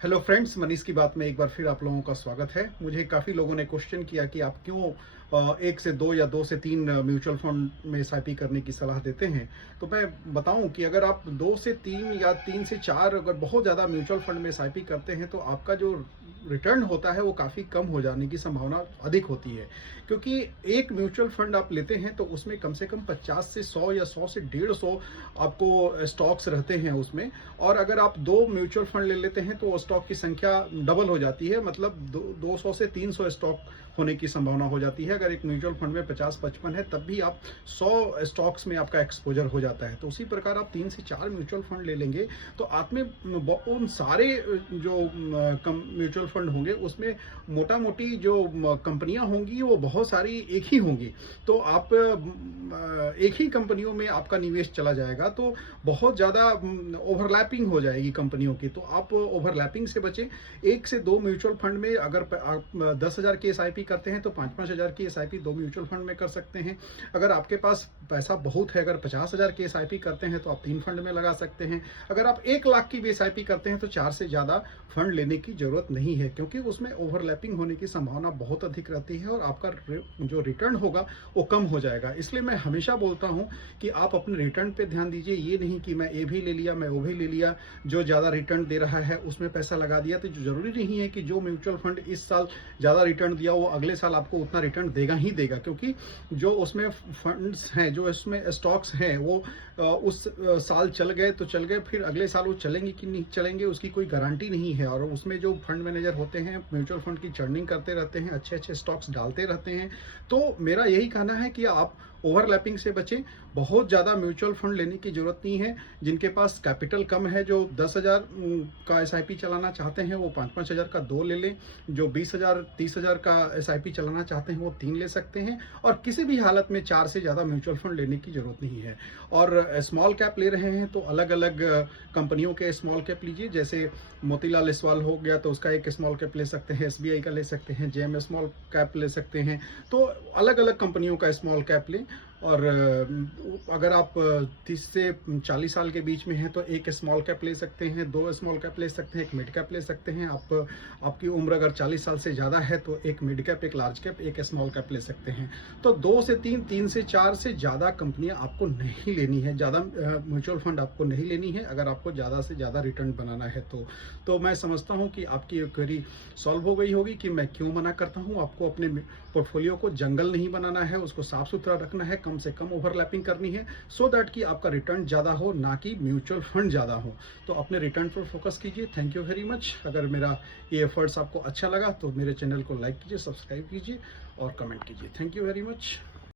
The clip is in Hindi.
हेलो फ्रेंड्स, मनीष की बात में एक बार फिर आप लोगों का स्वागत है। मुझे काफ़ी लोगों ने क्वेश्चन किया कि आप क्यों एक से दो या दो से तीन म्यूचुअल फंड में एसआईपी करने की सलाह देते हैं। तो मैं बताऊं कि अगर आप दो से तीन या तीन से चार अगर बहुत ज़्यादा म्यूचुअल फंड में एसआईपी करते हैं तो आपका जो रिटर्न होता है वो काफ़ी कम हो जाने की संभावना अधिक होती है। क्योंकि एक म्यूचुअल फंड आप लेते हैं तो उसमें कम से कम 50 से 100 या 100 से 150 आपको स्टॉक्स रहते हैं उसमें। और अगर आप दो म्यूचुअल फंड ले लेते हैं तो स्टॉक की संख्या डबल हो जाती है, मतलब 200 से 300 स्टॉक होने की संभावना हो जाती है। अगर एक म्यूचुअल फंड में 50-55 है तब भी आप 100 स्टॉक्स में आपका एक्सपोजर हो जाता है। तो उसी प्रकार आप 3 से 4 म्यूचुअल फंड ले लेंगे तो आप में उन सारे जो म्यूचुअल फंड होंगे उसमें मोटा मोटी जो कंपनियां होंगी वो बहुत सारी एक ही होंगी। तो आप एक ही कंपनियों में आपका निवेश चला जाएगा तो बहुत ज़्यादा ओवरलैपिंग हो जाएगी कंपनियों की। तो आप ओवरलैपिंग से बचें। एक से दो म्यूचुअल फंड में अगर आप 10,000 की एसआईपी करते हैं तो 5-5 हज़ार की एसआईपी दो म्यूचुअल फंड में कर सकते हैं। अगर आपके पास पैसा बहुत है, अगर 50,000 की एसआईपी करते हैं तो आप 3 फंड में लगा सकते हैं। अगर आप 1 लाख की भी एसआईपी करते हैं तो 4 से ज़्यादा फंड लेने की जरूरत नहीं है, क्योंकि उसमें ओवरलैपिंग होने की संभावना बहुत अधिक रहती है और आपका जो रिटर्न होगा वो कम हो जाएगा। इसलिए मैं हमेशा बोलता हूं कि आप अपने रिटर्न पे ध्यान दीजिए। ये नहीं कि मैं ये भी ले लिया, मैं वो भी ले लिया, जो ज़्यादा रिटर्न दे रहा है उसमें पैसा लगा दिया। तो जरूरी नहीं है कि जो म्यूचुअल फंड इस साल ज़्यादा रिटर्न दिया वो अगले साल आपको उतना रिटर्न देगा ही देगा, क्योंकि जो उसमें फंड्स हैं, जो इसमें स्टॉक्स हैं, वो उस साल चल गए तो चल गए, फिर अगले साल वो चलेंगे कि नहीं चलेंगे उसकी कोई गारंटी नहीं है। और उसमें जो फंड मैनेजर होते हैं म्यूचुअल फंड की चर्निंग करते रहते हैं, अच्छे अच्छे स्टॉक्स डालते रहते हैं। तो मेरा यही कहना है कि आप ओवरलैपिंग से बचें। बहुत ज़्यादा म्यूचुअल फंड लेने की जरूरत नहीं है। जिनके पास कैपिटल कम है, जो 10,000 का एसआईपी चलाना चाहते हैं वो 5-5 हज़ार का 2 ले लें। जो 20,000 30,000 का एसआईपी चलाना चाहते हैं वो 3 ले सकते हैं। और किसी भी हालत में 4 से ज़्यादा म्यूचुअल फंड लेने की जरूरत नहीं है। और स्मॉल कैप ले रहे हैं तो अलग अलग कंपनियों के स्मॉल कैप लीजिए। जैसे मोतीलाल ओसवाल हो गया तो उसका एक स्मॉल कैप ले सकते हैं, एसबीआई का ले सकते हैं, जेएम स्मॉल कैप ले सकते हैं। तो अलग अलग कंपनियों का स्मॉल कैप लें। और अगर आप 30 से 40 साल के बीच में हैं तो एक स्मॉल कैप ले सकते हैं, 2 स्मॉल कैप ले सकते हैं, एक मिड कैप ले सकते हैं। आपकी उम्र अगर 40 साल से ज़्यादा है तो एक मिड कैप, एक लार्ज कैप, एक स्मॉल कैप ले सकते हैं। तो 2 से 3, 3 से 4 से ज़्यादा कंपनियां आपको नहीं लेनी है, ज़्यादा म्यूचुअल फंड आपको नहीं लेनी है अगर आपको ज़्यादा से ज़्यादा रिटर्न बनाना है तो मैं समझता हूँ कि आपकी क्वेरी सॉल्व हो गई होगी कि मैं क्यों मना करता हूँ। आपको अपने पोर्टफोलियो को जंगल नहीं बनाना है, उसको साफ सुथरा रखना है, कम से कम ओवरलैपिंग करनी है, सो दैट कि आपका रिटर्न ज़्यादा हो, ना कि म्यूचुअल फंड ज़्यादा हो। तो अपने रिटर्न पर फोकस कीजिए। Thank you very much. अगर मेरा ये एफर्ट्स आपको अच्छा लगा तो मेरे चैनल को लाइक कीजिए, सब्सक्राइब कीजिए और कमेंट कीजिए। Thank you very much.